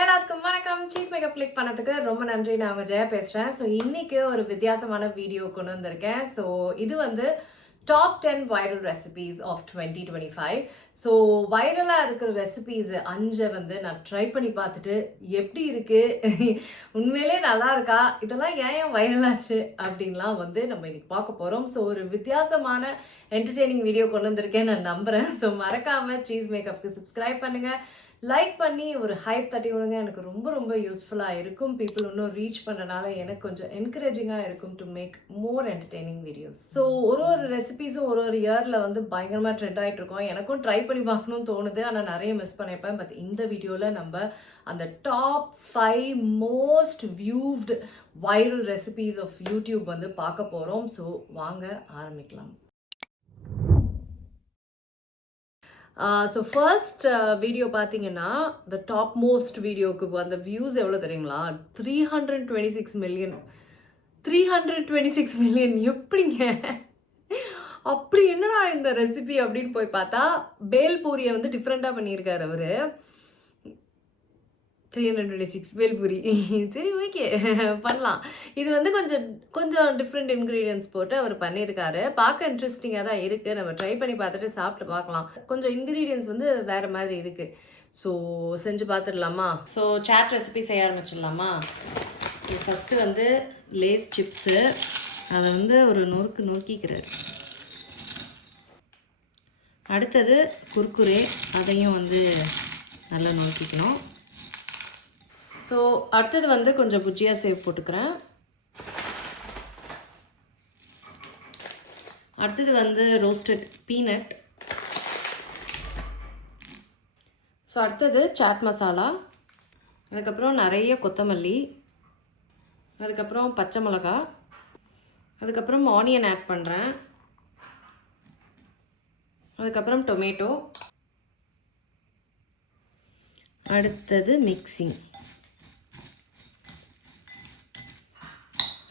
எல்லாத்துக்கும் வணக்கம். Cheese makeup click பண்ணதுக்கு ரொம்ப நன்றி. நான் உங்க ஜெயா பேசுறேன். ஸோ இன்னைக்கு ஒரு வித்தியாசமான வீடியோ கொண்டு வந்திருக்கேன். ஸோ இது வந்து top 10 viral recipes of 2025. So வைரலாக இருக்கிற ரெசிபீஸ் 5 வந்து நான் ட்ரை பண்ணி பார்த்துட்டு எப்படி இருக்கு, உண்மையிலே நல்லா இருக்கா, இதெல்லாம் ஏன் வைரலாச்சு அப்படின்லாம் வந்து நம்ம இன்னைக்கு பார்க்க போகிறோம். ஸோ ஒரு வித்தியாசமான என்டர்டெய்னிங் வீடியோ கொண்டு வந்திருக்கேன் நான் நம்புகிறேன். ஸோ மறக்காமல் சீஸ் மேக்கப்க்கு சப்ஸ்கிரைப் பண்ணுங்கள், லைக் பண்ணி ஒரு ஹைப் தட்டி விடுங்க. எனக்கு ரொம்ப ரொம்ப யூஸ்ஃபுல்லாக இருக்கும். பீப்புள் இன்னும் ரீச் பண்ணனால எனக்கு கொஞ்சம் என்கரேஜிங்காக இருக்கும் to make more entertaining videos. So ஒரு ரெசிபீஸும் ஒரு இயரில் வந்து பயங்கரமாக ட்ரெண்ட் ஆகிட்டு இருக்கோம். எனக்கும் ட்ரை பண்ணி பார்க்கணும்னு தோணுது, ஆனால் நிறைய மிஸ் பண்ணியிருப்பேன். பட் இந்த வீடியோவில் நம்ம அந்த top 5 most viewed viral recipes of YouTube வந்து பார்க்க போகிறோம். ஸோ வாங்க ஆரம்பிக்கலாம். ஸோ ஃபர்ஸ்ட் வீடியோ பார்த்தீங்கன்னா, த டாப் மோஸ்ட் வீடியோக்கு அந்த வியூஸ் எவ்வளோ தெரியுங்களா? 326 மில்லியன். 326 மில்லியன் எப்படிங்க? அப்படி என்னடா இந்த ரெசிபி அப்படின்னு போய் பார்த்தா, பேல்பூரியை வந்து டிஃப்ரெண்ட்டாக பண்ணியிருக்காரு அவர். 326 பேல்பூரி. சரி, ஓகே, பண்ணலாம். இது வந்து கொஞ்சம் டிஃப்ரெண்ட் இன்க்ரீடியன்ஸ் போட்டு அவர் பண்ணியிருக்காரு. பார்க்க இன்ட்ரெஸ்டிங்காக தான் இருக்குது. நம்ம ட்ரை பண்ணி பார்த்துட்டு சாப்பிட்டு பார்க்கலாம். கொஞ்சம் இன்க்ரீடியன்ஸ் வந்து வேறு மாதிரி இருக்குது. ஸோ செஞ்சு பார்த்துடலாமா? ஸோ சாட் ரெசிபி செய்ய ஆரம்பிச்சிடலாமா? ஸோ ஃபஸ்ட்டு வந்து லேஸ் சிப்ஸு, அதை வந்து ஒரு நொறுக்கிக்கிறார். அடுத்தது குர்குரே, அதையும் வந்து நல்லா நொறுக்கிக்கணும். ஸோ அடுத்தது வந்து கொஞ்சம் புஜ்ஜியா சேவ் போட்டுக்கிறேன். அடுத்தது வந்து ரோஸ்டட் பீனட். ஸோ அடுத்தது சாட் மசாலா, அதுக்கப்புறம் நிறைய கொத்தமல்லி, அதுக்கப்புறம் பச்சை மிளகா, அதுக்கப்புறம் ஆனியன் ஆட் பண்ணுறேன், அதுக்கப்புறம் டொமேட்டோ, அடுத்தது மிக்சிங்.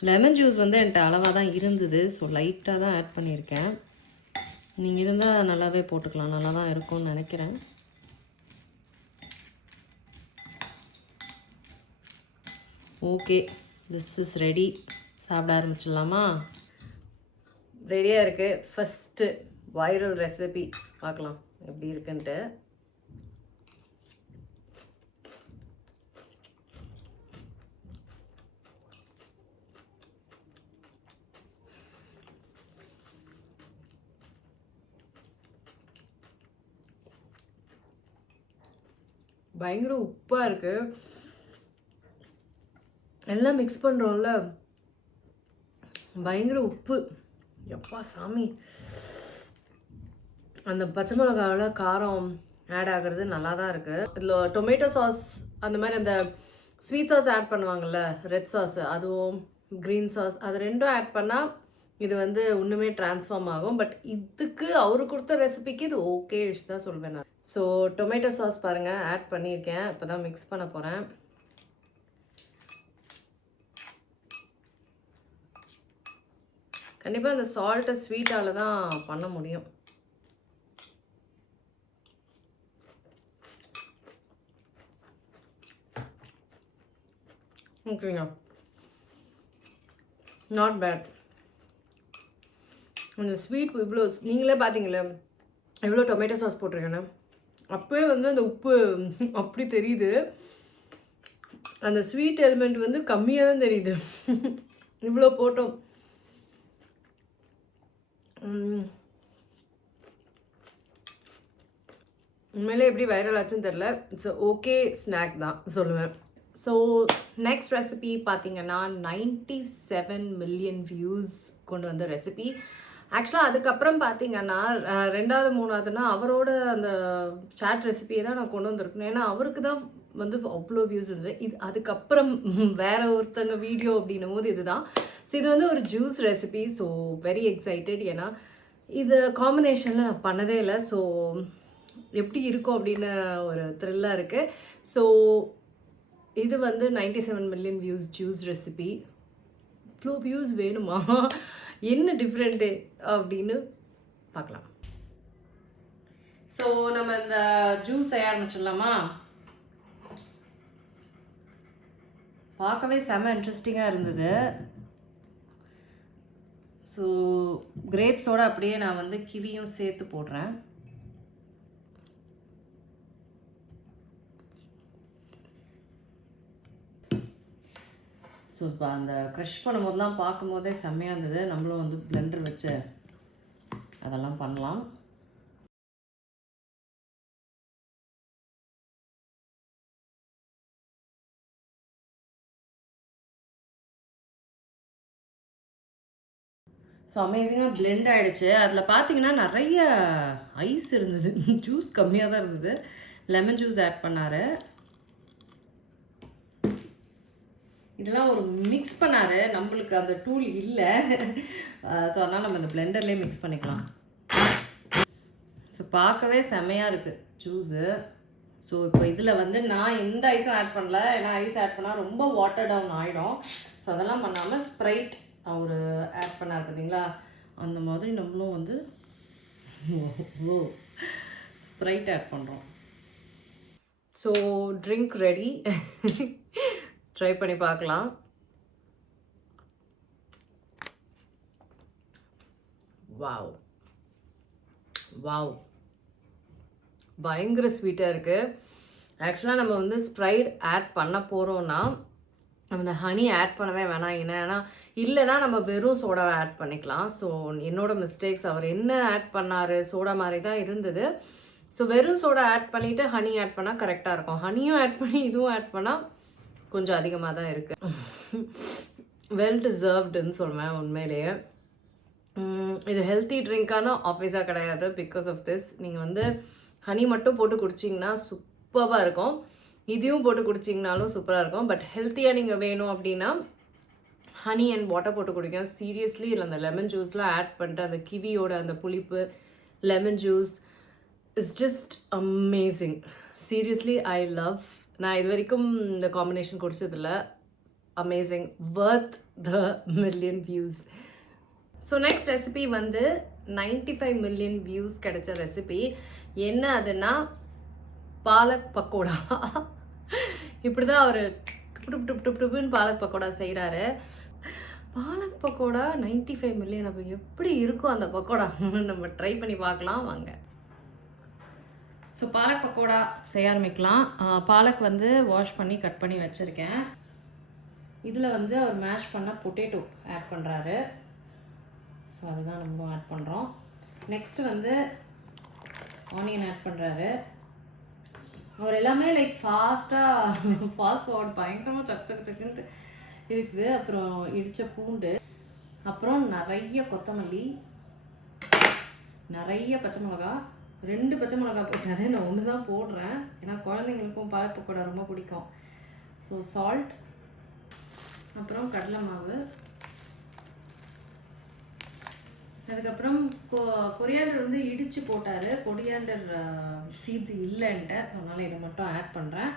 லெமன் ஜூஸ் வந்து என்கிட்ட அளவாக தான் இருந்தது, ஸோ லைட்டாக தான் ஆட் பண்ணியிருக்கேன். நீங்கள் இருந்தால் நல்லாவே போட்டுக்கலாம், நல்லா தான் இருக்கும்னு நினைக்கிறேன். Okay, this is ready. சாப்பிட ஆரம்பிச்சிடலாமா? ரெடியாக இருக்குது. ஃபஸ்ட்டு வைரல் ரெசிபி பார்க்கலாம் எப்படி இருக்குன்ட்டு. பயங்கர உப்பாக இருக்குது. எல்லாம் மிக்ஸ் பண்ணுறோம்ல, பயங்கர உப்பு. எப்பா சாமி, அந்த பச்சை மிளகாவில் காரம் ஆட் ஆகிறது நல்லா தான் இருக்குது. இதில் டொமேட்டோ சாஸ் அந்த மாதிரி அந்த ஸ்வீட் சாஸ் ஆட் பண்ணுவாங்கள்ல, ரெட் சாஸ், அதுவும் க்ரீன் சாஸ், அது ரெண்டும் ஆட் பண்ணால் இது வந்து ஒன்றுமே ட்ரான்ஸ்ஃபார்ம் ஆகும். பட் இதுக்கு அவரு கொடுத்த ரெசிபிக்கு இது ஓகேஷ் தான் சொல்வேன் நான். ஸோ டொமேட்டோ சாஸ் பாருங்கள் ஆட் பண்ணியிருக்கேன். இப்போ தான் மிக்ஸ் பண்ண போகிறேன். கண்டிப்பாக இந்த சால்ட்டை ஸ்வீட்டால் தான் பண்ண முடியும். ஓகேங்க, நாட் பேட். அந்த ஸ்வீட் இவ்வளோ, நீங்களே பார்த்தீங்களே எவ்வளோ டொமேட்டோ சாஸ் போட்டிருக்கேன்னு. அப்போயே வந்து அந்த உப்பு அப்படி தெரியுது. அந்த ஸ்வீட் எலிமெண்ட் வந்து கம்மியாக தான் தெரியுது. இவ்வளோ போட்டோம். உண்மையிலே எப்படி வைரல் ஆச்சுன்னு தெரில. இட்ஸ் ஓகே ஸ்நாக் தான் சொல்லுவேன். ஸோ நெக்ஸ்ட் ரெசிபி பார்த்தீங்கன்னா 97 மில்லியன் வியூஸ் கொண்டு வந்த ரெசிபி. ஆக்சுவலாக அதுக்கப்புறம் பார்த்தீங்கன்னா 2வது 3வதுன்னா அவரோட அந்த சாட் ரெசிபியை தான் நான் கொண்டு வந்திருக்கணும். ஏன்னா அவருக்கு தான் வந்து அவ்வளோ வியூஸ் இருந்தது. இது அதுக்கப்புறம் வேற ஒருத்தங்க வீடியோ அப்படின்னும் போது இதுதான். ஸோ இது வந்து ஒரு juice recipe. So very excited. ஏன்னா இது காம்பினேஷனில் நான் பண்ணதே இல்லை. ஸோ எப்படி இருக்கும் அப்படின்னு ஒரு த்ரில்லாக இருக்குது. ஸோ இது வந்து 97 மில்லியன் வியூஸ் ஜூஸ் ரெசிபி. இவ்வளோ வியூஸ் வேணுமா, என்ன டிஃப்ரெண்ட்டு அப்படின்னு பார்க்கலாம். ஸோ நம்ம இந்த ஜூஸ் செய்ய ஆரம்பிச்சிடலாமா? பார்க்கவே செம்ம இன்ட்ரெஸ்டிங்காக இருந்தது. ஸோ கிரேப்ஸோடு அப்படியே நான் வந்து கிவியும் சேர்த்து போடுறேன். ஸோ இப்போ அந்த க்ரஷ் பண்ணும்போதெல்லாம் பார்க்கும்போதே செம்மையாக இருந்தது. நம்மளும் வந்து பிளெண்டர் வச்சு அதெல்லாம் பண்ணலாம். ஸோ அமேசிங்காக பிளெண்ட் ஆகிடுச்சு. அதில் பார்த்தீங்கன்னா நிறைய ஐஸ் இருந்தது, ஜூஸ் கம்மியாக தான் இருந்தது. லெமன் ஜூஸ் ஆட் பண்ணார். இதெல்லாம் ஒரு மிக்ஸ் பண்ணார், நம்மளுக்கு அந்த டூல் இல்லை. ஸோ அதனால் நம்ம இந்த பிளெண்டர்லேயே மிக்ஸ் பண்ணிக்கலாம். ஸோ பார்க்கவே செம்மையாக இருக்குது ஜூஸு. ஸோ இப்போ இதில் வந்து நான் எந்த ஐஸும் ஆட் பண்ணல, ஏன்னா ஐஸ் ஆட் பண்ணால் ரொம்ப வாட்டர் டவுன் ஆகிடும். ஸோ அதெல்லாம் பண்ணாமல் ஸ்ப்ரைட் அவர் ஆட் பண்ணார் பார்த்தீங்களா, அந்த மாதிரி நம்மளும் வந்து ஸ்ப்ரைட் ஆட் பண்ணுறோம். So drink ready. ட்ரை பண்ணி பார்க்கலாம். வாவ் வாவ், பயங்கர ஸ்வீட்டாக இருக்குது. ஆக்சுவலாக நம்ம வந்து ஸ்ப்ரைட் ஆட் பண்ண போகிறோன்னா நம்ம இந்த ஹனி ஆட் பண்ணவே வேணாம். ஏன்னா இல்லைன்னா நம்ம வெறும் சோடாவை ஆட் பண்ணிக்கலாம். ஸோ என்னோடய மிஸ்டேக்ஸ். அவர் என்ன ஆட் பண்ணார், சோடா மாதிரி தான் இருந்தது. ஸோ வெறும் சோடா ஆட் பண்ணிவிட்டு ஹனி ஆட் பண்ணால் கரெக்டாக இருக்கும். ஹனியும் ஆட் பண்ணி இதுவும் ஆட் பண்ணால் கொஞ்சம் அதிகமாக தான் இருக்குது. வெல் டிசர்வ்டுன்னு சொல்லுவேன் உண்மையிலேயே. இது ஹெல்த்தி ட்ரிங்க்கான ஆப்வியஸாக கிடையாது. பிகாஸ் ஆஃப் திஸ் நீங்கள் வந்து ஹனி மட்டும் போட்டு குடிச்சிங்கன்னா சூப்பராக இருக்கும். இதையும் போட்டு குடிச்சிங்கனாலும் சூப்பராக இருக்கும். பட் ஹெல்த்தியாக நீங்கள் வேணும் அப்படின்னா ஹனி அண்ட் வாட்டர் போட்டு குடிங்க. சீரியஸ்லி இல்லை, அந்த லெமன் ஜூஸ்லாம் ஆட் பண்ணிட்டு அந்த கிவியோட அந்த புளிப்பு, lemon juice is just amazing. Seriously I love. நான் இது வரைக்கும் இந்த காம்பினேஷன் குடிச்சதில்ல. Amazing, worth the million views. So next recipe வந்து 95 மில்லியன் வியூஸ் கிடைச்ச ரெசிபி. என்ன அதுன்னா பாலக் பக்கோடா. இப்படி தான் அவர் டுப்புன்னு பாலக் பக்கோடா செய்கிறாரு. பாலக் பக்கோடா 95 மில்லியன். அப்போ எப்படி இருக்கும் அந்த பக்கோடா? நம்ம ட்ரை பண்ணி பார்க்கலாம் வாங்க. ஸோ பாலக் பக்கோடா செய்ய ஆரம்பிக்கலாம். பாலக் வந்து வாஷ் பண்ணி கட் பண்ணி வச்சுருக்கேன். இதில் வந்து அவர் மேஷ் பண்ண பொட்டேட்டோ ஆட் பண்ணுறாரு. ஸோ அதுதான் நம்மளும் ஆட் பண்ணுறோம். நெக்ஸ்ட்டு வந்து ஆனியன் ஆட் பண்ணுறாரு. அவர் எல்லாமே லைக் ஃபாஸ்ட்டாக ஃபாஸ்ட் ஃபார்வர்ட் பயங்கரமாக சக்குன்ட்டு இருக்குது. அப்புறம் இடித்த பூண்டு, அப்புறம் நிறைய கொத்தமல்லி, நிறைய பச்சை மிளகா. 2 பச்சை மிளகா போட்டாரு, நான் 1 தான் போடுறேன். ஏன்னா குழந்தைங்களுக்கும் பாலக் பக்கோடா ரொம்ப பிடிக்கும். ஸோ சால்ட், அப்புறம் கடலை மாவு, அதுக்கப்புறம் கொரியாண்டர் வந்து இடித்து போட்டார். கொரியாண்டர் சீட்ஸ் இல்லைன்ட்டு, அதனால் இதை மட்டும் ஆட் பண்ணுறேன்.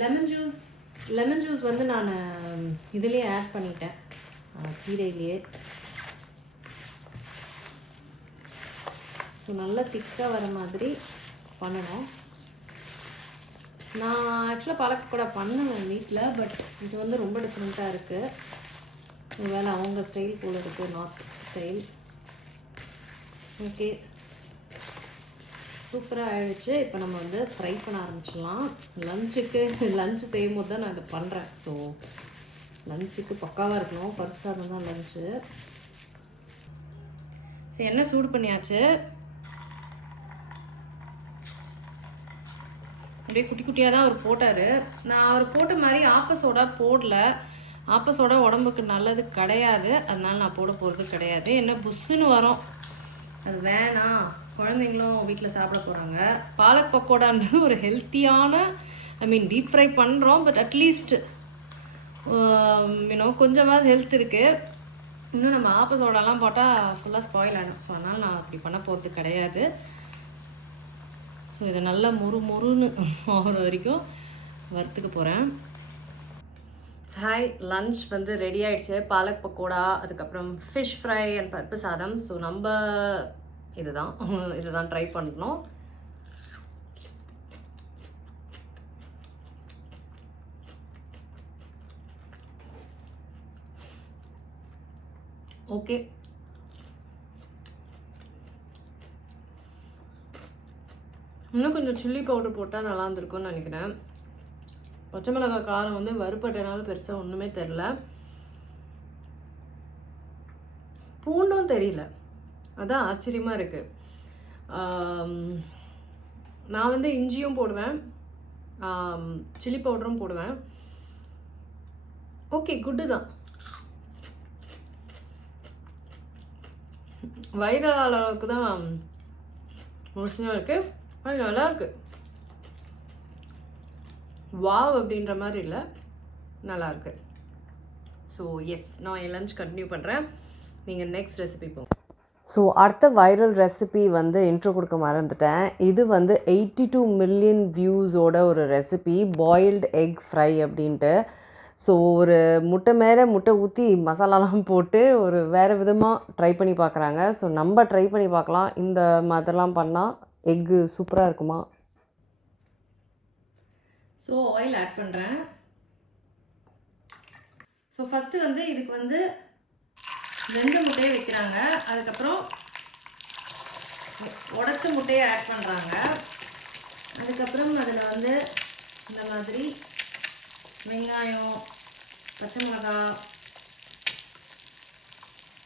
லெமன் ஜூஸ் வந்து நான் இதுலேயே ஆட் பண்ணிட்டேன், கீரையிலேயே. ஸோ நல்லா திக்காக வர மாதிரி பண்ணணும். நான் ஆக்சுவலாக பாலக் கூட பண்ணுவேன் வீட்டில். பட் இது வந்து ரொம்ப டிஃப்ரெண்ட்டாக இருக்குது. ஒருவேளை அவங்க ஸ்டைல் போல் இருக்குது, நார்த் ஸ்டைல். ஓகே, சூப்பராக ஆயிடுச்சு. இப்போ நம்ம வந்து ஃப்ரை பண்ண ஆரம்பிச்சிடலாம். லஞ்சு செய்யும் போது தான் நான் இதை பண்ணுறேன். ஸோ லஞ்சுக்கு பக்காவாக இருக்கணும். பருப்பு சாதம் தான் லஞ்சு. ஸோ எண்ணெய் சூடு பண்ணியாச்சு. அப்படியே குட்டி குட்டியாக தான் அவர் போட்டார். நான் அவர் போட்ட மாதிரி ஆப்ப போடல. ஆப்ப உடம்புக்கு நல்லது கிடையாது, அதனால நான் போட போகிறது கிடையாது. என்ன புஷ்ஷுன்னு வரும், அது வேணாம். குழந்தைங்களும் வீட்டில் சாப்பிட போகிறாங்க. பாலக் பக்கோடான்றது ஒரு ஹெல்த்தியான, டீப் ஃப்ரை பண்ணுறோம். பட் அட்லீஸ்ட் கொஞ்சமாவது ஹெல்த் இருக்குது. இன்னும் நம்ம ஆப்ப சோடாலாம் போட்டால் ஃபுல்லாக ஸ்பாயில் ஆகிடும். ஸோ அதனால் நான் அப்படி பண்ண போகிறது கிடையாது. ஸோ இதை நல்லா முறுன்னு ஆகிற வரைக்கும் வறுத்துக்க போகிறேன். ஹாய், லன்ச் வந்து ரெடி ஆகிடுச்சு. பாலக் பக்கோடா, அதுக்கப்புறம் ஃபிஷ் ஃப்ரை அண்ட் பருப்பு சாதம். ஸோ நம்ம இதுதான் ட்ரை பண்ணணும். ஓகே. இன்னும் கொஞ்சம் சில்லி பவுடர் போட்டால் நல்லா இருந்திருக்கும்னு நினைக்கிறேன். பச்சை மிளகாய் காரம் வந்து வறுப்பட்டனால பெருசாக ஒன்றுமே தெரில. பூண்டும் தெரியல, அதான் ஆச்சரியமாக இருக்குது. நான் வந்து இஞ்சியும் போடுவேன், சில்லி பவுடரும் போடுவேன். ஓகே, குட்டு தான். வைரல் அளவுக்கு தான் மோசமாக இருக்குது, அது நல்லாயிருக்கு. வாவ் அப்படின்ற மாதிரி இல்லை, நல்லாயிருக்கு. ஸோ எஸ், நான் என் லஞ்ச் கண்டினியூ பண்ணுறேன். நீங்கள் நெக்ஸ்ட் ரெசிபி போங்க. ஸோ அடுத்த வைரல் ரெசிபி வந்து இன்ட்ரோ கொடுக்க மறந்துட்டேன். இது வந்து 82 மில்லியன் வியூஸோட ஒரு ரெசிபி, பாயில்டு எக் ஃப்ரை அப்படின்ட்டு. ஸோ ஒரு முட்டை மேலே முட்டை ஊற்றி மசாலாலாம் போட்டு ஒரு வேறு விதமாக ட்ரை பண்ணி பார்க்குறாங்க. ஸோ நம்ம ட்ரை பண்ணி பார்க்கலாம், இந்த மாதிரிலாம் பண்ணால் எக்கு சூப்பராக இருக்குமா. ஸோ ஆயில் ஆட் பண்ணுறேன். ஸோ ஃபஸ்ட்டு வந்து இதுக்கு வந்து 2 முட்டையை வைக்கிறாங்க, அதுக்கப்புறம் உடச்ச முட்டையை ஆட் பண்ணுறாங்க. அதுக்கப்புறம் அதில் வந்து இந்த மாதிரி வெங்காயம், பச்சை மிளகாய்,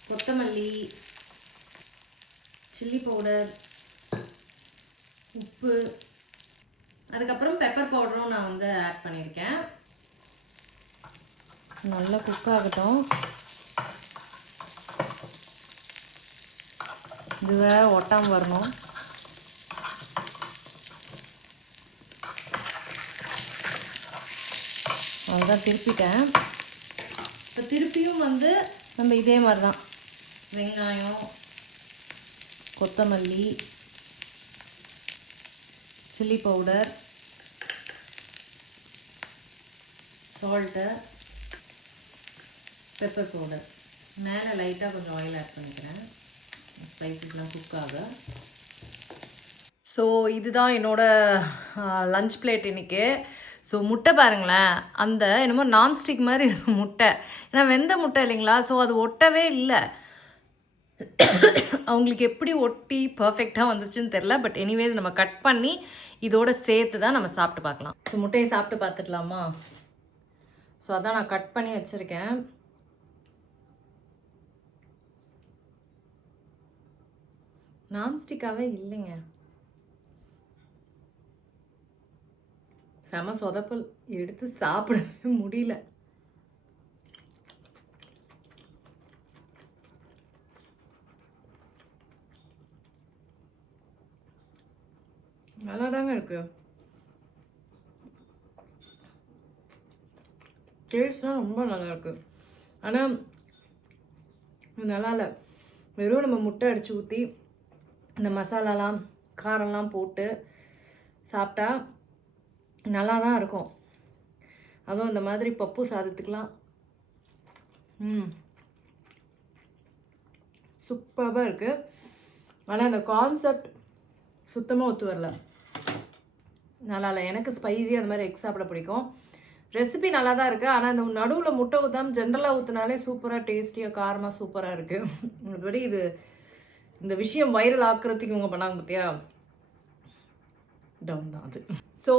கொத்தமல்லி, சில்லி பவுடர், உப்பு, அதுக்கப்புறம் பெப்பர் பவுடரும் நான் வந்து ஆட் பண்ணியிருக்கேன். நல்லா குக் ஆகட்டும். இது வேறு ஒட்டாமல் வரணும். அதுதான் திருப்பிட்டேன். இப்போ திருப்பியும் வந்து நம்ம இதே மாதிரி தான் வெங்காயம், கொத்தமல்லி, chilli powder, salt, pepper powder, மேலே லைட்டாக கொஞ்சம் ஆயில் ஆட் பண்ணிக்கிறேன், ஸ்பைசஸ்லாம் குக் ஆக. ஸோ இதுதான் என்னோடய லன்ச் பிளேட் இன்றைக்கி. ஸோ முட்டை பாருங்களேன், அந்த என்னமோ நான்ஸ்டிக் மாதிரி இருக்கும் முட்டை, ஏன்னா வெந்த முட்டை இல்லைங்களா, ஸோ அது ஒட்டவே இல்லை. அவங்களுக்கு எப்படி ஒட்டி பர்ஃபெக்டாக வந்துச்சுன்னு தெரில. பட் எனிவேஸ் நம்ம கட் பண்ணி இதோட சேர்த்து தான் நம்ம சாப்பிட்டு பார்க்கலாம். ஸோ முட்டையை சாப்பிட்டு பார்த்துக்கலாமா. ஸோ அதான் நான் கட் பண்ணி வச்சுருக்கேன். நான்ஸ்டிக்காகவே இல்லைங்க, செம சொதப்பல், எடுத்து சாப்பிடவே முடியல. நல்லா தாங்க இருக்கு, டேஸ்ட்லாம் ரொம்ப நல்லா இருக்கு. ஆனால் நல்லா இல்லை, வெறும் நம்ம முட்டை அடித்து ஊற்றி இந்த மசாலாலாம் காரம்லாம் போட்டு சாப்பிட்டா நல்லா தான் இருக்கும். அதுவும் இந்த மாதிரி பப்பு சாதத்துக்கெலாம் சூப்பராக இருக்குது. ஆனால் இந்த கான்செப்ட் சுத்தமாக ஒத்து வரல, நல்லா இல்லை. எனக்கு ஸ்பைஸி அந்த மாதிரி எக் சாப்பிட பிடிக்கும். ரெசிபி நல்லா தான் இருக்குது, ஆனால் இந்த நடுவில் முட்டை ஊற்றாமல் ஜென்ரலாக ஊற்றினாலே சூப்பராக டேஸ்டியாக காரமாக சூப்பராக இருக்குது. மற்றபடி இது இந்த விஷயம் வைரல் ஆக்குறதுக்கு இவங்க பண்ணாங்க பார்த்தியா, டவுன் தான் அது. ஸோ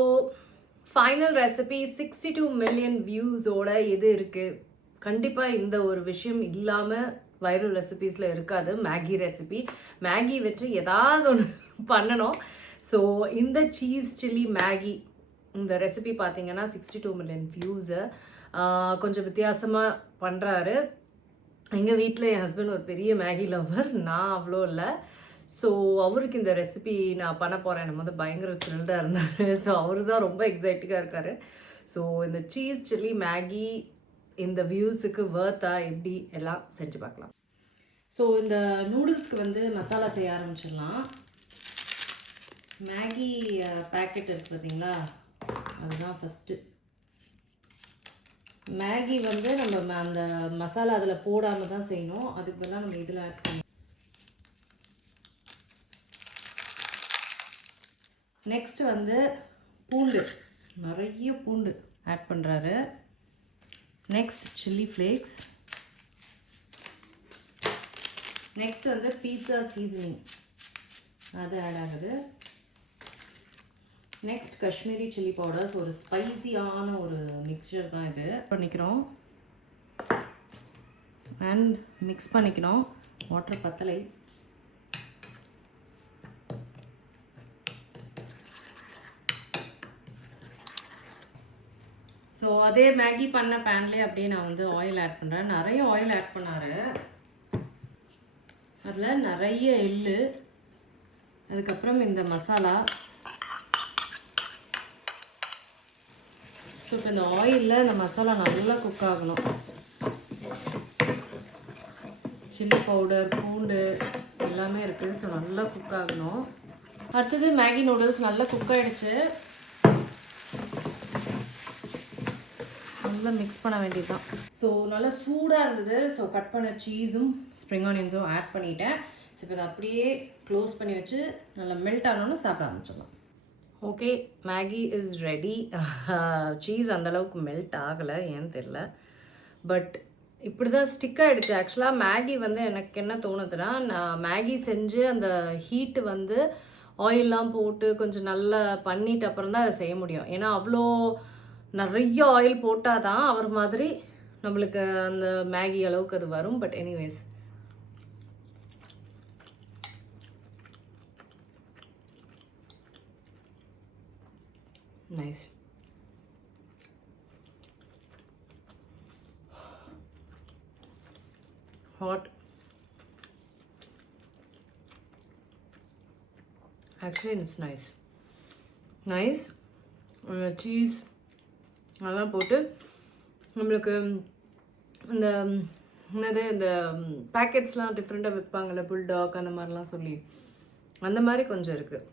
ஃபைனல் ரெசிபி 62 மில்லியன் வியூஸோட இது இருக்குது. கண்டிப்பாக இந்த ஒரு விஷயம் இல்லாமல் வைரல் ரெசிபீஸில் இருக்காது. மேகி ரெசிபி, மேகி வச்சு ஏதாவது ஒன்று பண்ணணும். ஸோ இந்த சீஸ் சில்லி மேகி இந்த ரெசிபி பார்த்தீங்கன்னா 62 மில்லியன் வியூஸு. கொஞ்சம் வித்தியாசமாக பண்ணுறாரு. எங்கள் வீட்டில் என் ஹஸ்பண்ட் ஒரு பெரிய மேகி லவர், நான் அவ்வளோ இல்லை. ஸோ அவருக்கு இந்த ரெசிபி நான் பண்ண போகிறேன், நம்ம வந்து பயங்கர த்ரில்டாக இருந்தார். ஸோ அவரு தான் ரொம்ப எக்ஸைட்டிங்காக இருக்கார். ஸோ இந்த சீஸ் சில்லி மேகி இந்த வியூஸுக்கு வர்த்தா எப்படி எல்லாம் செஞ்சு பார்க்கலாம். ஸோ இந்த நூடுல்ஸ்க்கு வந்து மசாலா செய்ய ஆரம்பிச்சிடலாம். மேகி பேக்கெட் இருக்குது பார்த்தீங்களா, அதுதான் ஃபஸ்ட்டு. மேகி வந்து நம்ம அந்த மசாலா அதில் போடாமல் தான் செய்யணும், அதுக்கு பதிலாக நம்ம இதில் ஆட் பண்ணணும். நெக்ஸ்ட்டு வந்து பூண்டு, நிறைய பூண்டு ஆட் பண்ணுறாரு. நெக்ஸ்ட் சில்லி ஃப்ளேக்ஸ், நெக்ஸ்ட் வந்து பீட்சா சீசனிங் அது ஆட் ஆகுது. நெக்ஸ்ட் காஷ்மீரி சில்லி பவுடர்ஸ், ஒரு ஸ்பைசியான ஒரு மிக்சர் தான் இது. பண்ணிக்கிறோம் அண்ட் மிக்ஸ் பண்ணிக்கணும். வாட்டர் பத்தலை. ஸோ அதே மேகி பண்ண பேன்லேயே அப்படியே நான் வந்து ஆயில் ஆட் பண்ணுறேன். நிறைய ஆயில் ஆட் பண்ணார். அதில் நிறைய எள்ளு, அதுக்கப்புறம் இந்த மசாலா. ஸோ இப்போ இந்த ஆயிலில் இந்த மசாலா நல்லா குக் ஆகணும். சில்லி பவுடர், பூண்டு எல்லாமே இருக்குது. ஸோ நல்லா குக் ஆகணும். அடுத்தது மேகி நூடுல்ஸ் நல்லா குக் ஆகிடுச்சு. நல்லா மிக்ஸ் பண்ண வேண்டியது தான். ஸோ நல்லா சூடாக இருந்தது. ஸோ கட் பண்ண சீஸும் ஸ்ப்ரிங் ஆனியன்ஸும் ஆட் பண்ணிவிட்டேன். ஸோ இப்போ இதை அப்படியே க்ளோஸ் பண்ணி வச்சு நல்லா மெல்ட் ஆனோன்னு சாப்பிட ஆரம்பிச்சிடலாம். Okay, Maggi is ready. Cheese அந்தளவுக்கு மெல்ட் ஆகலை, ஏன்னு தெரில. பட் இப்படி தான் ஸ்டிக் ஆகிடுச்சு. ஆக்சுவலாக மேகி வந்து எனக்கு என்ன தோணுதுன்னா, நான் மேகி செஞ்சு அந்த ஹீட்டு வந்து ஆயிலெலாம் போட்டு கொஞ்சம் நல்லா பண்ணிட்டு அப்புறம் தான் அதை செய்ய முடியும். ஏன்னா அவ்வளோ நிறைய ஆயில் போட்டால் தான் அவர் மாதிரி நம்மளுக்கு அந்த மேகி அளவுக்கு அது வரும். But anyways, nice. Hot. Actually it's nice. Nice. Cheese அதெல்லாம் போட்டு நம்மளுக்கு இந்த என்னது இந்த பேக்கெட்ஸ்லாம் டிஃப்ரெண்ட்டாக விற்பாங்கள்ல, புல்டாக் அந்த மாதிரிலாம் சொல்லி, அந்த மாதிரி கொஞ்சம் இருக்குது.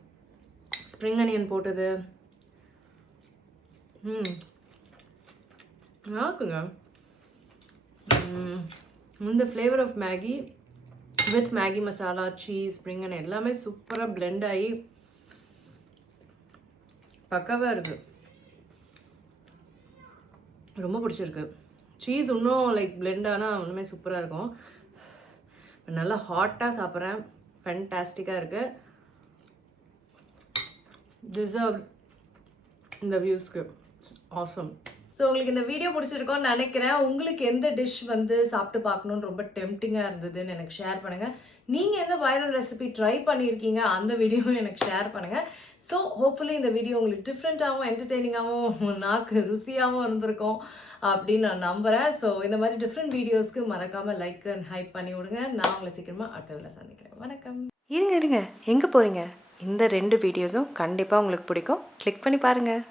ஸ்ப்ரிங் அனியன் போட்டது நாக்குங்க. இந்த flavour of Maggi with Maggi masala, cheese, spring onion எல்லாமே சூப்பராக பிளெண்ட் ஆகி பக்காவாக இருக்குது. ரொம்ப பிடிச்சிருக்கு. சீஸ் இன்னும் லைக் பிளெண்ட் ஆனால் ஒன்றுமே சூப்பராக இருக்கும். நல்லா ஹாட்டாக சாப்பிட்றேன். ஃபேன்டாஸ்டிக்காக இருக்குது. டிசர்வ் இந்த வியூஸ்க்கு. ஆசம். ஸோ உங்களுக்கு இந்த வீடியோ பிடிச்சிருக்கோன்னு நினைக்கிறேன். உங்களுக்கு எந்த டிஷ் வந்து சாப்பிட்டு பார்க்கணுன்னு ரொம்ப டெம்ப்டிங்காக இருந்ததுன்னு எனக்கு ஷேர் பண்ணுங்கள். நீங்கள் எந்த வைரல் ரெசிபி ட்ரை பண்ணியிருக்கீங்க அந்த வீடியோவும் எனக்கு ஷேர் பண்ணுங்கள். ஸோ ஹோப்ஃபுல்லி இந்த வீடியோ உங்களுக்கு டிஃப்ரெண்ட்டாகவும் என்டர்டெய்னிங்காகவும் நாக்கு ருசியாகவும் இருந்திருக்கும் அப்படின்னு நான் நம்புகிறேன். ஸோ இந்த மாதிரி டிஃப்ரெண்ட் வீடியோஸ்க்கு மறக்காமல் லைக் அண்ட் ஹைப் பண்ணி விடுங்க. நான் உங்களை சீக்கிரமாக அடுத்த வேலை சந்திக்கிறேன். வணக்கம். இருங்க எங்கே போகிறீங்க? இந்த 2 வீடியோஸும் கண்டிப்பாக உங்களுக்கு பிடிக்கும். கிளிக் பண்ணி பாருங்கள்.